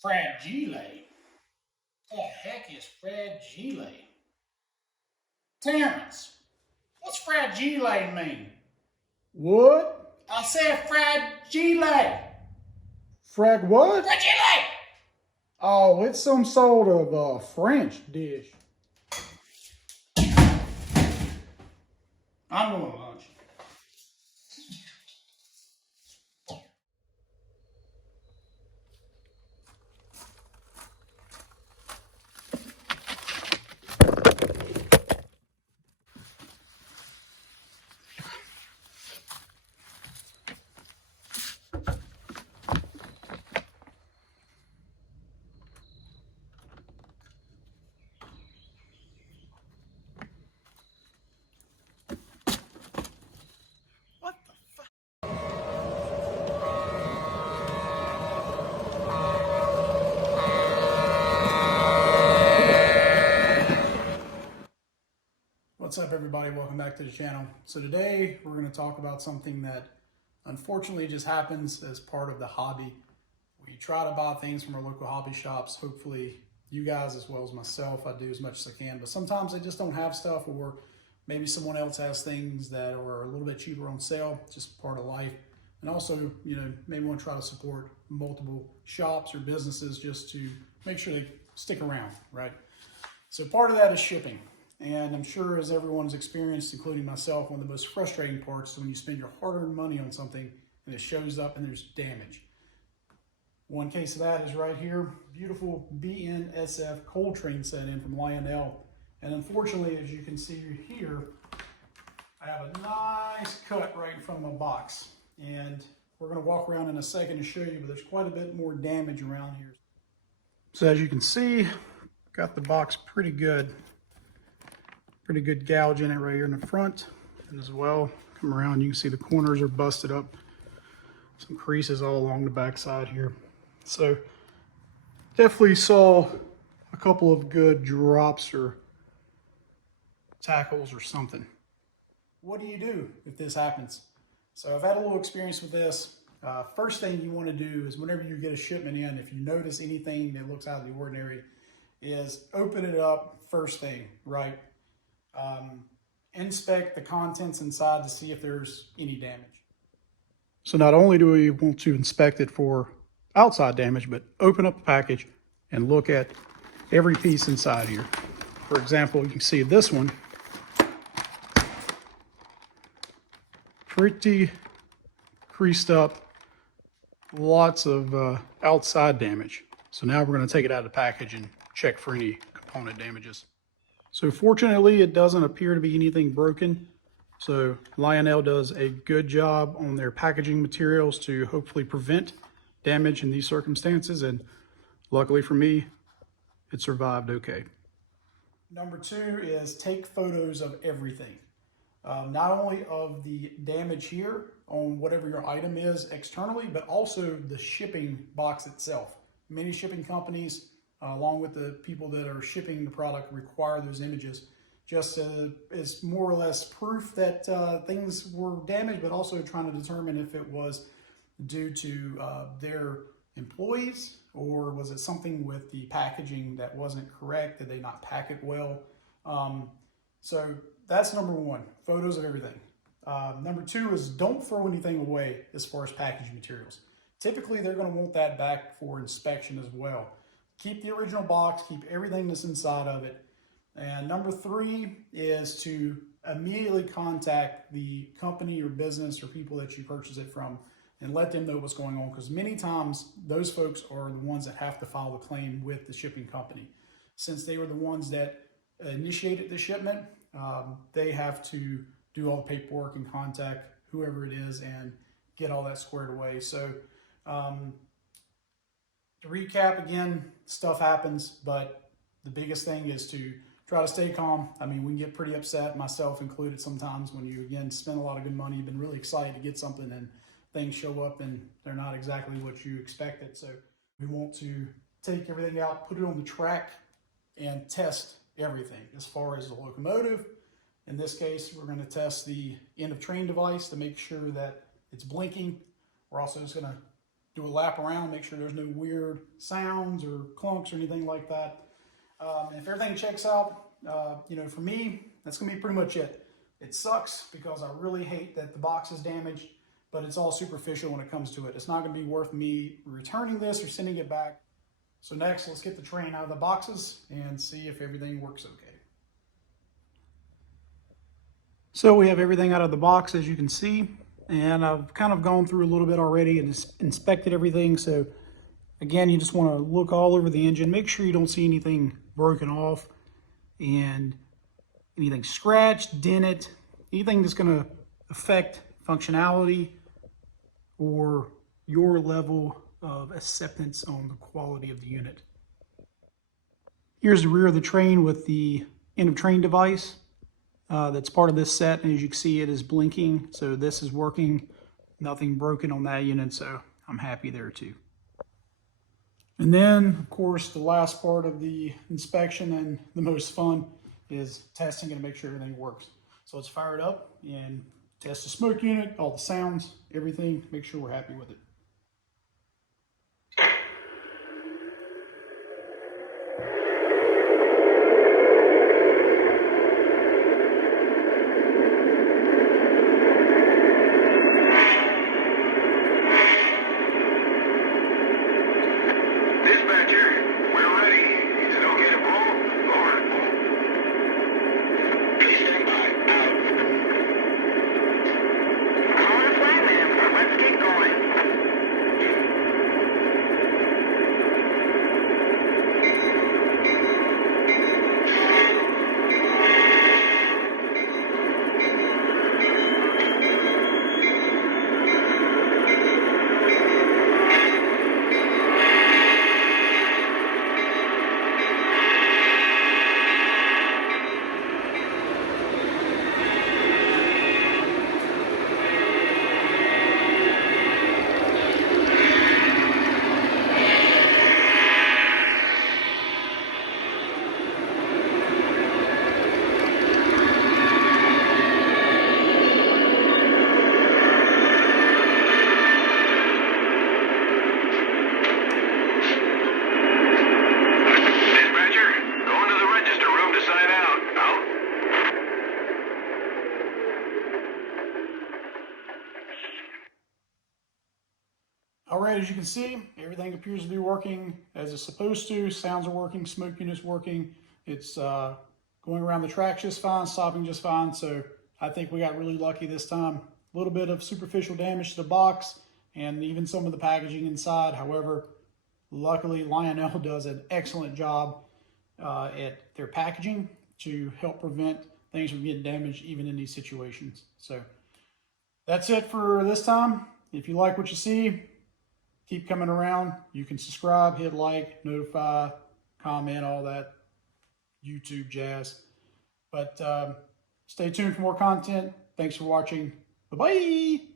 Fragile? The heck is fragile? Terrence, what's fragile mean? What? I said fragile. Frag what? Fragile! Oh, it's some sort of French dish. I'm going to lunch. What's up, everybody? Welcome back to the channel. So today we're going to talk about something that unfortunately just happens as part of the hobby. We try to buy things from our local hobby shops. Hopefully you guys as well as myself, I do as much as I can, but sometimes they just don't have stuff, or maybe someone else has things that are a little bit cheaper on sale, just part of life. And also, maybe want to try to support multiple shops or businesses just to make sure they stick around, right? So part of that is shipping. And I'm sure, as everyone's experienced, including myself, one of the most frustrating parts is when you spend your hard-earned money on something and it shows up and there's damage. One case of that is right here. Beautiful BNSF cold train set in from Lionel. And unfortunately, as you can see here, I have a nice cut right in front of my box. And we're going to walk around in a second to show you, but there's quite a bit more damage around here. So as you can see, got the box pretty good. Pretty good gouge in it right here in the front, and as well, come around, you can see the corners are busted up. Some creases all along the back side here. So definitely saw a couple of good drops or tackles or something. What do you do if this happens? So I've had a little experience with this. First thing you want to do is whenever you get a shipment in, if you notice anything that looks out of the ordinary, is open it up first thing, right? Inspect the contents inside to see if there's any damage. So not only do we want to inspect it for outside damage, but open up the package and look at every piece inside here. For example, you can see this one, pretty creased up, lots of outside damage. So now we're going to take it out of the package and check for any component damages. So fortunately, it doesn't appear to be anything broken. So Lionel does a good job on their packaging materials to hopefully prevent damage in these circumstances. And luckily for me, it survived okay. Number two is take photos of everything. Not only of the damage here on whatever your item is externally, but also the shipping box itself. Many shipping companies, along with the people that are shipping the product, require those images just as more or less proof that things were damaged, but also trying to determine if it was due to their employees, or was it something with the packaging that wasn't correct? Did they not pack it well? So that's number one, photos of everything. Number two is don't throw anything away as far as packaging materials. Typically, they're going to want that back for inspection as well. Keep the original box, keep everything that's inside of it. And number three is to immediately contact the company or business or people that you purchase it from and let them know what's going on, because many times those folks are the ones that have to file the claim with the shipping company. Since they were the ones that initiated the shipment, they have to do all the paperwork and contact whoever it is and get all that squared away. So to recap again, stuff happens, but the biggest thing is to try to stay calm. I mean, we can get pretty upset, myself included, sometimes when you, again, spend a lot of good money, you've been really excited to get something and things show up and they're not exactly what you expected. So we want to take everything out, put it on the track, and test everything as far as the locomotive. In this case, we're going to test the end of train device to make sure that it's blinking. We're also just going to do a lap around, make sure there's no weird sounds or clunks or anything like that. And if everything checks out, for me, that's going to be pretty much it. It sucks because I really hate that the box is damaged, but it's all superficial when it comes to it. It's not going to be worth me returning this or sending it back. So next, let's get the train out of the boxes and see if everything works okay. So we have everything out of the box, as you can see, and I've kind of gone through a little bit already and inspected everything. So again, you just want to look all over the engine, make sure you don't see anything broken off and anything scratched, dented, anything that's going to affect functionality or your level of acceptance on the quality of the unit. Here's the rear of the train with the end of train device that's part of this set, and as you can see, it is blinking, so this is working. Nothing broken on that unit, so I'm happy there too. And then, of course, the last part of the inspection and the most fun is testing and make sure everything works. So let's fire it up and test the smoke unit, all the sounds, everything, make sure we're happy with it. All right, as you can see, everything appears to be working as it's supposed to. Sounds are working, smoke unit's working. It's going around the track just fine, stopping just fine. So I think we got really lucky this time. A little bit of superficial damage to the box and even some of the packaging inside. However, luckily Lionel does an excellent job at their packaging to help prevent things from getting damaged even in these situations. So that's it for this time. If you like what you see, keep coming around. You can subscribe, hit like, notify, comment, all that YouTube jazz. But stay tuned for more content. Thanks for watching. Bye-bye.